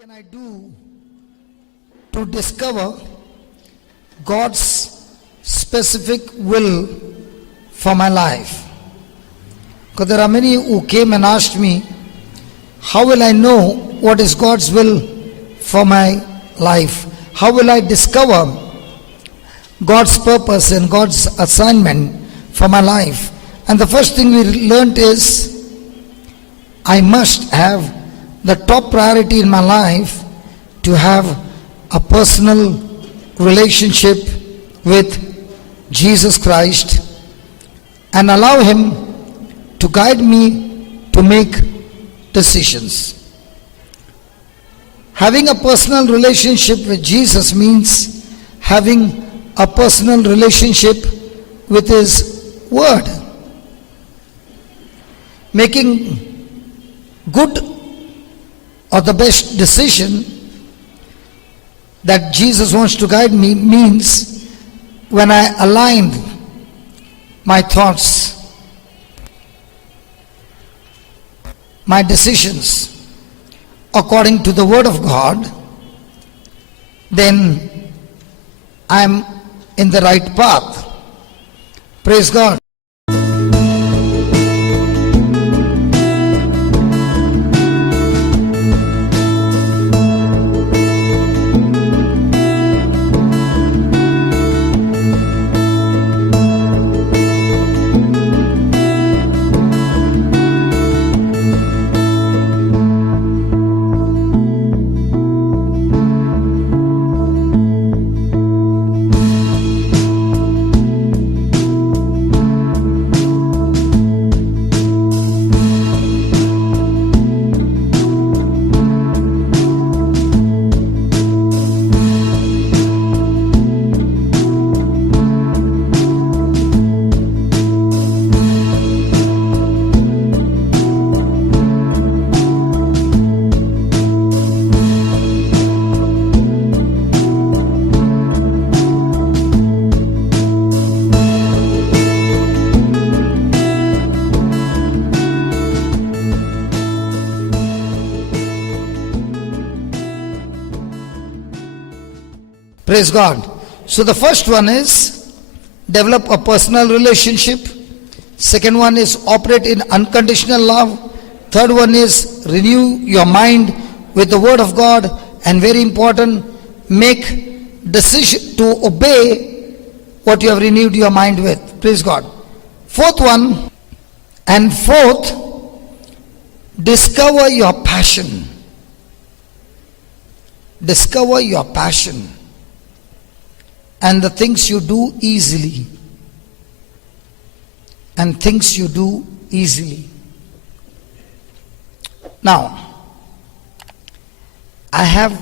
Can I do to discover God's specific will for my life? Because there are many who came and asked me, how will I know what is God's will for my life? How will I discover God's purpose and God's assignment for my life? And the first thing we learned is, I must have the top priority in my life to have a personal relationship with Jesus Christ and allow Him to guide me to make decisions. Having a personal relationship with Jesus means having a personal relationship with His Word. Making good or the best decision that Jesus wants to guide me means when I aligned my thoughts, my decisions according to the Word of God, then I am in the right path. Praise God. Praise God. So the first one is develop a personal relationship. Second one is operate in unconditional love. Third one is renew your mind with the Word of God. And very important, make decision to obey what you have renewed your mind with. Praise God. Fourth, discover your passion. Discover your passion and the things you do easily. And things you do easily. Now, I have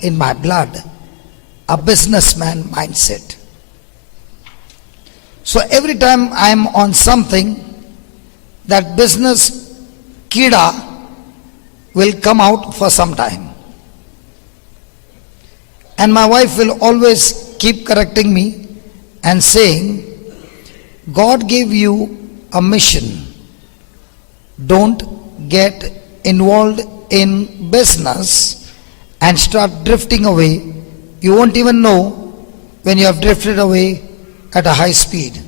in my blood a businessman mindset. So every time I am on something, that business kida will come out for some time. And my wife will always keep correcting me and saying, God gave you a mission. Don't get involved in business and start drifting away. You won't even know when you have drifted away at a high speed.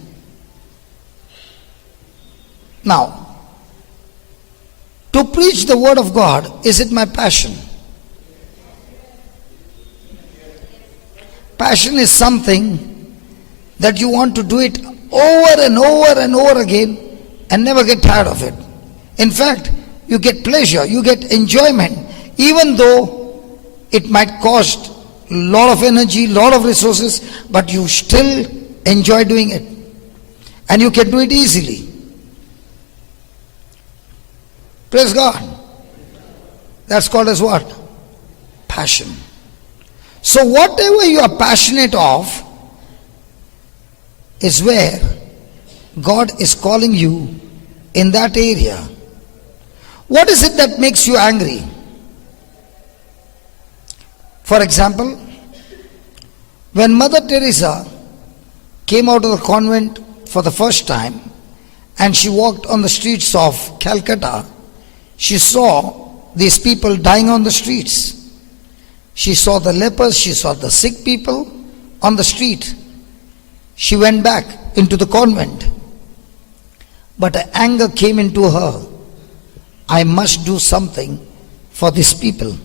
Now, to preach the Word of God, is it my passion? Passion is something that you want to do it over and over and over again and never get tired of it. In fact, you get pleasure, you get enjoyment, even though it might cost a lot of energy, lot of resources, but you still enjoy doing it. And you can do it easily. Praise God. That's called as what? Passion. So whatever you are passionate of is where God is calling you in that area. What is it that makes you angry? For example, when Mother Teresa came out of the convent for the first time and she walked on the streets of Calcutta, she saw these people dying on the streets. She saw the lepers, she saw the sick people on the street. She went back into the convent. But anger came into her. I must do something for these people.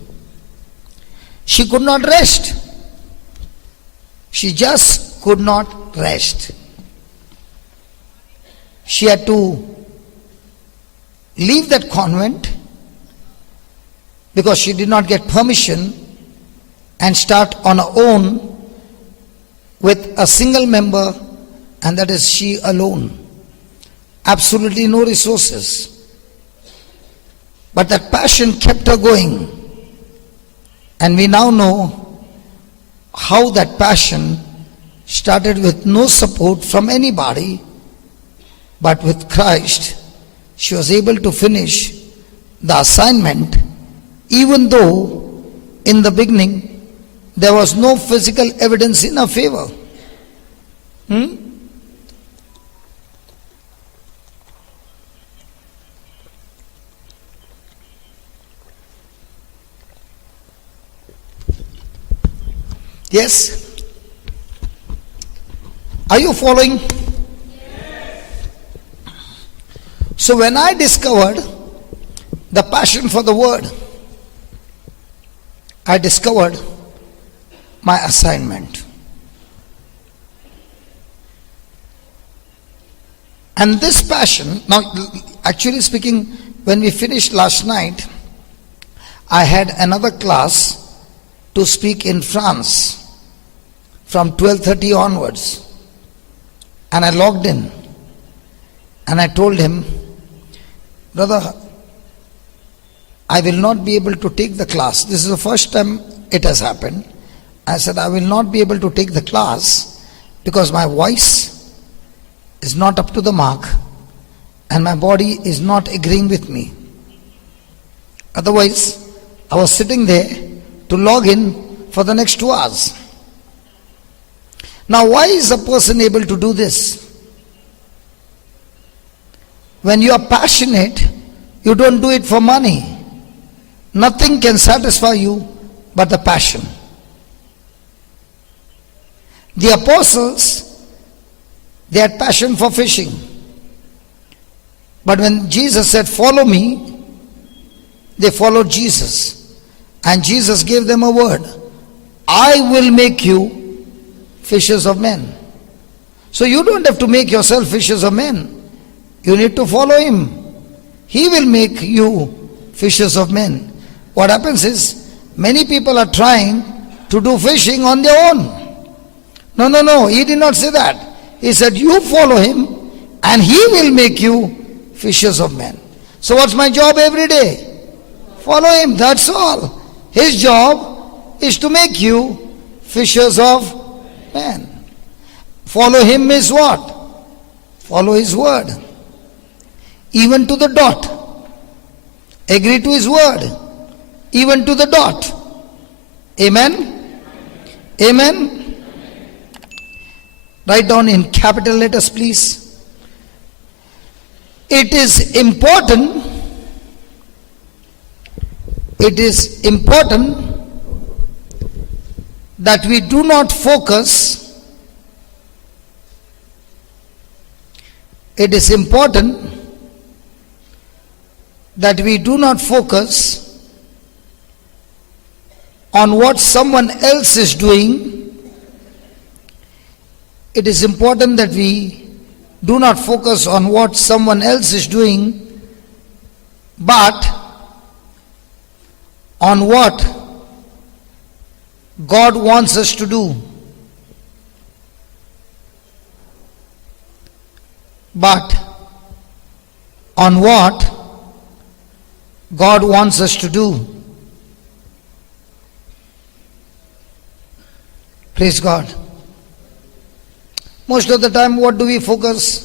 She could not rest. She just could not rest. She had to leave that convent because she did not get permission and start on her own with a single member, and that is she alone. Absolutely no resources. But that passion kept her going. And we now know how that passion started with no support from anybody, but with Christ. She was able to finish the assignment, even though in the beginning there was no physical evidence in her favor. Yes? Are you following? So when I discovered the passion for the word, I discovered my assignment. And this passion, now actually speaking, when we finished last night, I had another class to speak in France from 12:30 onwards. And I logged in and I told him, brother, I will not be able to take the class. This is the first time it has happened. I said, I will not be able to take the class because my voice is not up to the mark and my body is not agreeing with me. Otherwise, I was sitting there to log in for the next 2 hours. Now, why is a person able to do this? When you are passionate, you don't do it for money. Nothing can satisfy you but the passion. The apostles, they had passion for fishing. But when Jesus said, follow me, they followed Jesus. And Jesus gave them a word. I will make you fishers of men. So you don't have to make yourself fishers of men. You need to follow him. He will make you fishers of men. What happens is, many people are trying to do fishing on their own. No, he did not say that. He said, you follow him and he will make you fishers of men. So what's my job every day? Follow him, that's all. His job is to make you fishers of men. Follow him is what? Follow his word. Even to the dot. Agree to his word. Even to the dot. Amen? Amen? Write down in capital letters, please. It is important that we do not focus. It is important that we do not focus on what someone else is doing. It is important that we do not focus on what someone else is doing, but on what God wants us to do. But on what God wants us to do. Praise God. Most of the time, what do we focus?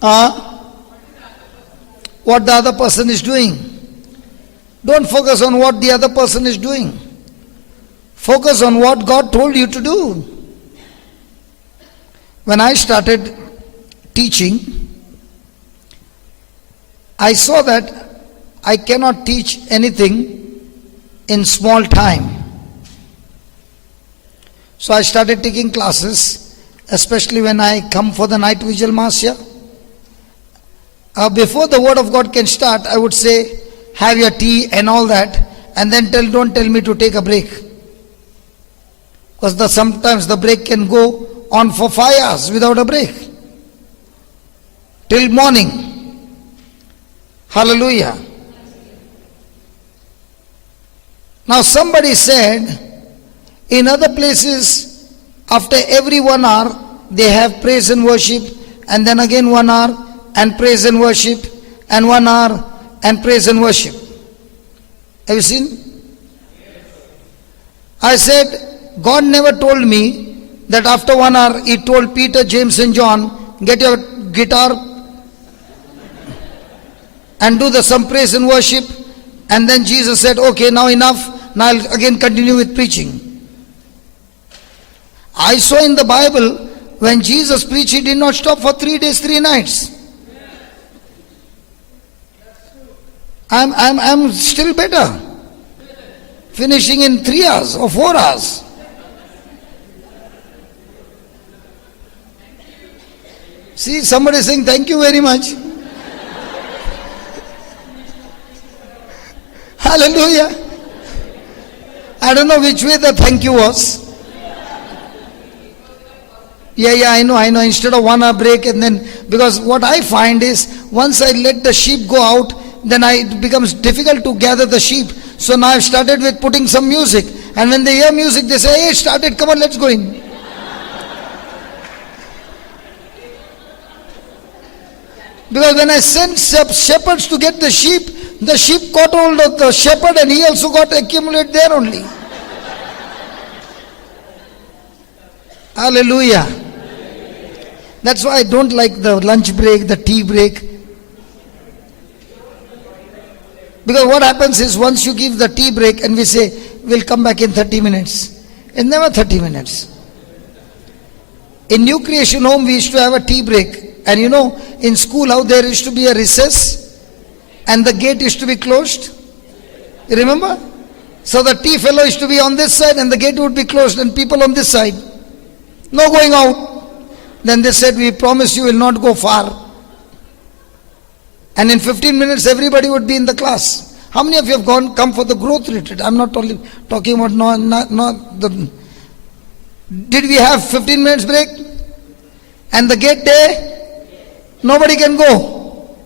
What the other person is doing. Don't focus on what the other person is doing. Focus on what God told you to do. When I started teaching, I saw that I cannot teach anything in small time. So I started taking classes, especially when I come for the night vigil mass here. Before the word of God can start, I would say, have your tea and all that, and then don't tell me to take a break. Because sometimes the break can go on for 5 hours without a break. Till morning. Hallelujah. Now somebody said, in other places, after every 1 hour, they have praise and worship, and then again 1 hour, and praise and worship, and 1 hour, and praise and worship. Have you seen? I said, God never told me that after 1 hour, He told Peter, James and John, get your guitar and do some praise and worship. And then Jesus said, okay, now enough, now I'll again continue with preaching. I saw in the Bible, when Jesus preached, He did not stop for 3 days, 3 nights. I'm still better. Finishing in 3 hours or 4 hours. See, somebody saying thank you very much. Hallelujah. I don't know which way the thank you was. Yeah, I know. Instead of 1 hour break, and then, because what I find is, once I let the sheep go out, then it becomes difficult to gather the sheep. So now I've started with putting some music. And when they hear music, they say, hey, started, come on, let's go in. Because when I sent shepherds to get the sheep caught hold of the shepherd, and he also got accumulated there only. Hallelujah. That's why I don't like the lunch break, the tea break. Because what happens is, once you give the tea break and we say, we'll come back in 30 minutes. It's never 30 minutes. In New Creation Home, we used to have a tea break. And you know, in school, how there used to be a recess and the gate used to be closed. You remember? So the tea fellow used to be on this side and the gate would be closed, and people on this side. No going out. Then they said, we promise you will not go far. And in 15 minutes, everybody would be in the class. How many of you have come for the growth retreat? I'm not only talking about not the... Did we have 15 minutes break? And the gate day, nobody can go.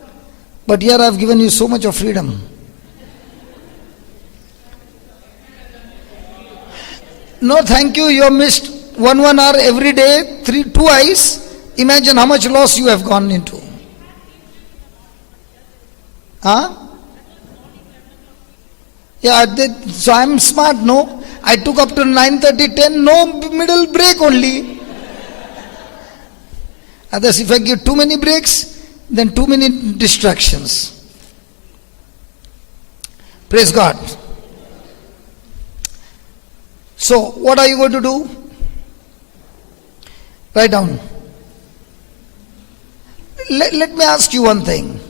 But here I've given you so much of freedom. No, thank you. You have missed 1 hour every day, 2 eyes. Imagine how much loss you have gone into. Huh? Yeah, so I'm smart, no? I took up to 9:30, 10, no middle break only. Others, if I give too many breaks, then too many distractions. Praise God. So, what are you going to do? Write down. Let me ask you one thing.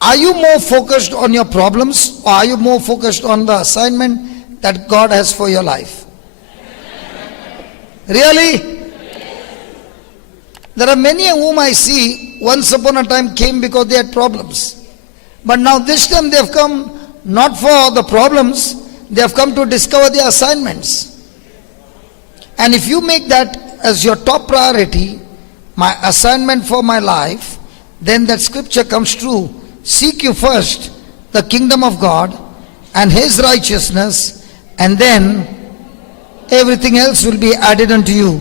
Are you more focused on your problems, or are you more focused on the assignment that God has for your life? Really? There are many whom I see once upon a time came because they had problems. But now this time they have come not for the problems, they have come to discover their assignments. And if you make that as your top priority, my assignment for my life, then that scripture comes true. Seek you first the kingdom of God and His righteousness, and then everything else will be added unto you.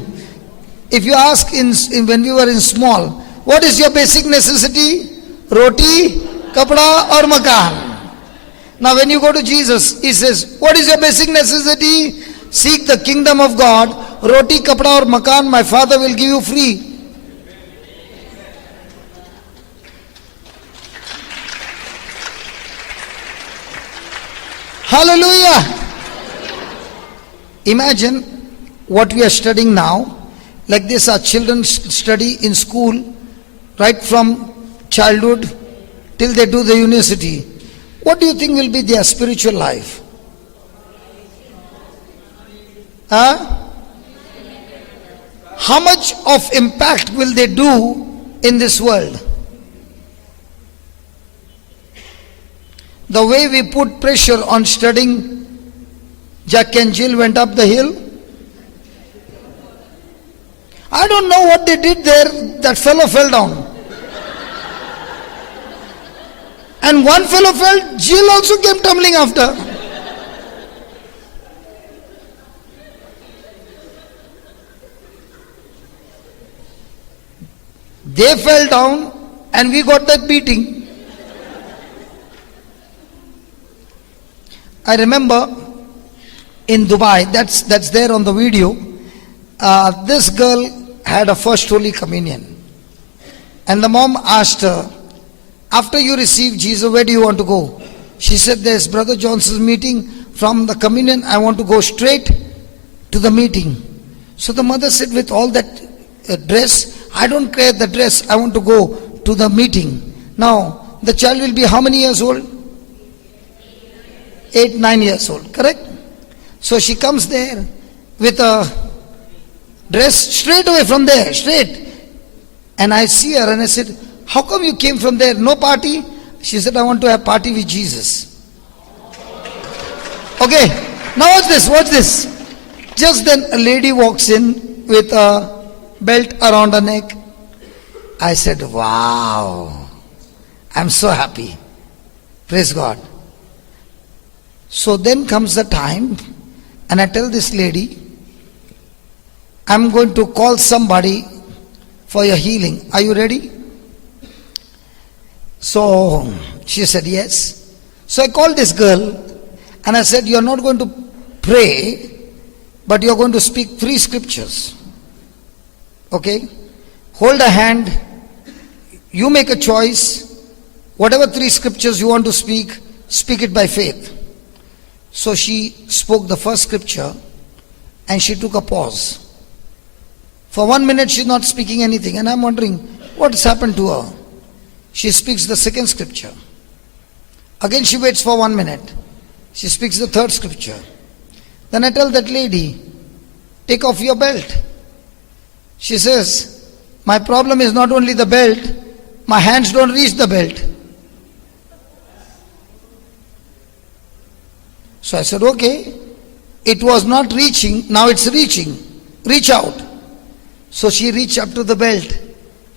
If you ask when we were in small, what is your basic necessity? Roti, kapda or makan. Now when you go to Jesus, He says, what is your basic necessity? Seek the kingdom of God. Roti, kapda or makan, my Father will give you free. Hallelujah. Imagine what we are studying now. Like this, our children study in school right from childhood till they do the university, what do you think will be their spiritual life? Huh? How much of impact will they do in this world? The way we put pressure on studying, Jack and Jill went up the hill. I don't know what they did there, that fellow fell down. And one fellow fell, Jill also came tumbling after. They fell down and we got that beating. I remember in Dubai, that's there on the video, this girl had a first Holy Communion. And the mom asked her, after you receive Jesus, where do you want to go? She said, there's Brother Johnson's meeting. From the communion, I want to go straight to the meeting. So the mother said, with all that dress, I don't care the dress, I want to go to the meeting. Now, the child will be how many years old? 8, 9 years old, correct? So she comes there with a dress straight away from there, straight. And I see her and I said, how come you came from there? No party? She said, I want to have party with Jesus. Okay, now watch this. Just then a lady walks in with a belt around her neck. I said, wow, I'm so happy. Praise God. So then comes the time and I tell this lady, I'm going to call somebody for your healing. Are you ready? So she said yes. So I called this girl and I said, you're not going to pray, but you're going to speak 3 scriptures. Okay? Hold a hand. You make a choice. Whatever 3 scriptures you want to speak, speak it by faith. So she spoke the first scripture and she took a pause. For 1 minute she's not speaking anything and I'm wondering what has happened to her. She speaks the second scripture. Again she waits for 1 minute. She speaks the third scripture. Then I tell that lady, take off your belt. She says, my problem is not only the belt, my hands don't reach the belt. So I said, okay, it was not reaching, now it's reaching. Reach out. So she reached up to the belt.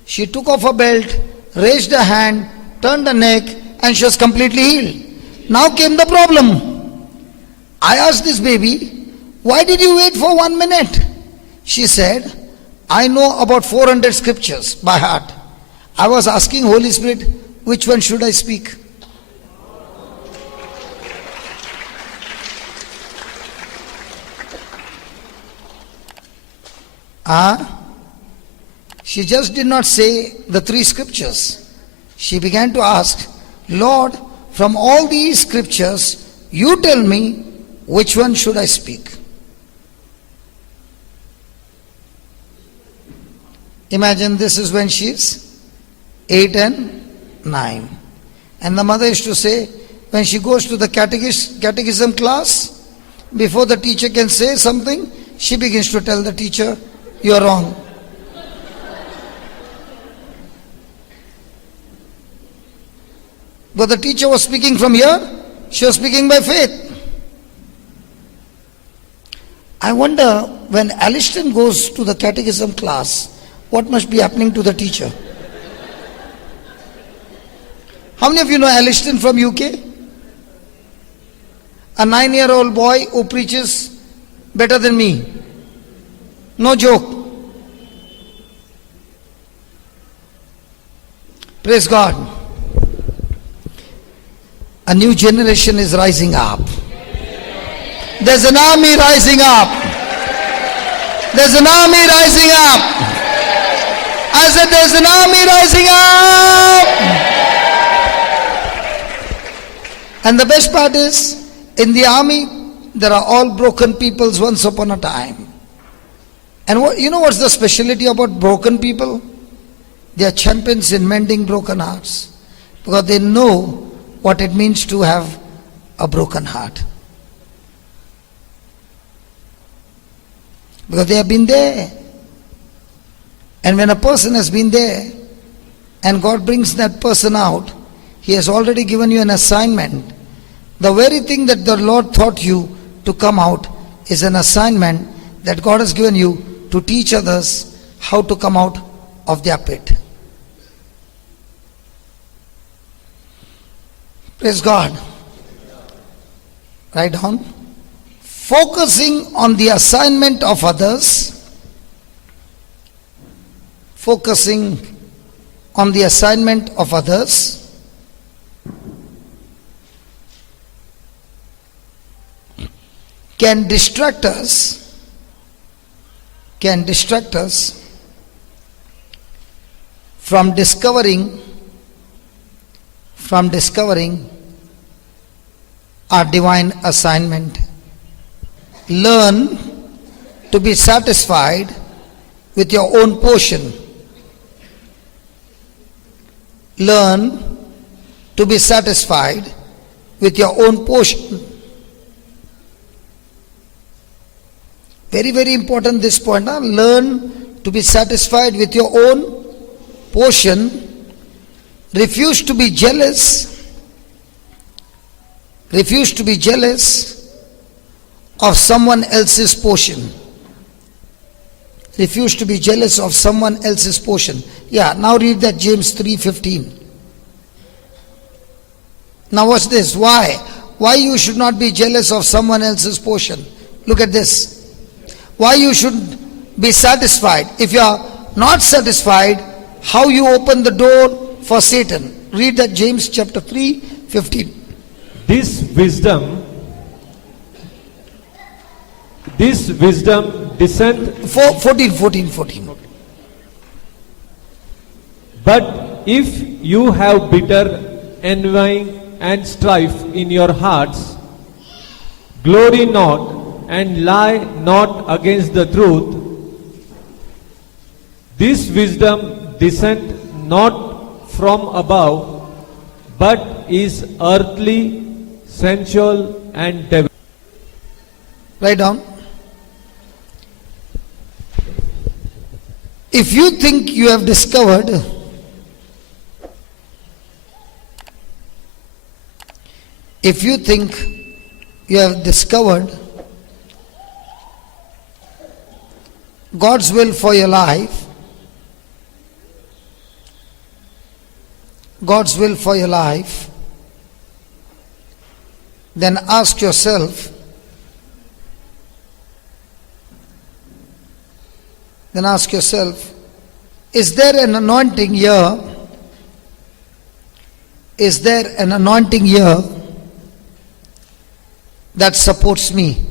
She took off her belt, raised her hand, turned her neck, and she was completely healed. Now came the problem. I asked this baby, why did you wait for 1 minute? She said, I know about 400 scriptures by heart. I was asking Holy Spirit, which one should I speak? She just did not say the 3 scriptures. She began to ask, Lord, from all these scriptures, you tell me which one should I speak. Imagine this is when she's 8 and 9. And the mother used to say, when she goes to the catechism class, before the teacher can say something, she begins to tell the teacher, you are wrong. But the teacher was speaking from here, she was speaking by faith. I wonder when Aliston goes to the catechism class, what must be happening to the teacher? How many of you know Aliston from UK? A 9-year-old boy who preaches better than me. No joke. Praise God. A new generation is rising up. There's an army rising up. There's an army rising up. I said there's an army rising up. And the best part is, in the army, there are all broken peoples once upon a time. And you know what's the specialty about broken people? They are champions in mending broken hearts. because they know what it means to have a broken heart. Because they have been there. And when a person has been there and God brings that person out, He has already given you an assignment. The very thing that the Lord taught you to come out is an assignment that God has given you to teach others how to come out of their pit. Praise God. Write down. Focusing on the assignment of others. Focusing on the assignment of others can distract us from discovering our divine assignment. Learn to be satisfied with your own portion. Learn to be satisfied with your own portion. Very, very important this point. Learn to be satisfied with your own portion. Refuse to be jealous. Refuse to be jealous of someone else's portion. Refuse to be jealous of someone else's portion. Yeah, now read that James 3:15. Now watch this. Why? Why you should not be jealous of someone else's portion? Look at this. Why you should be satisfied. If you are not satisfied, how you open the door for Satan? Read that James chapter 3:15. This wisdom descend 14. But if you have bitter envying and strife in your hearts, glory not and lie not against the truth. This wisdom descend not from above, but is earthly, sensual and devil. Write down. If you think you have discovered God's will for your life, then ask yourself, is there an anointing here? Is there an anointing here that supports me?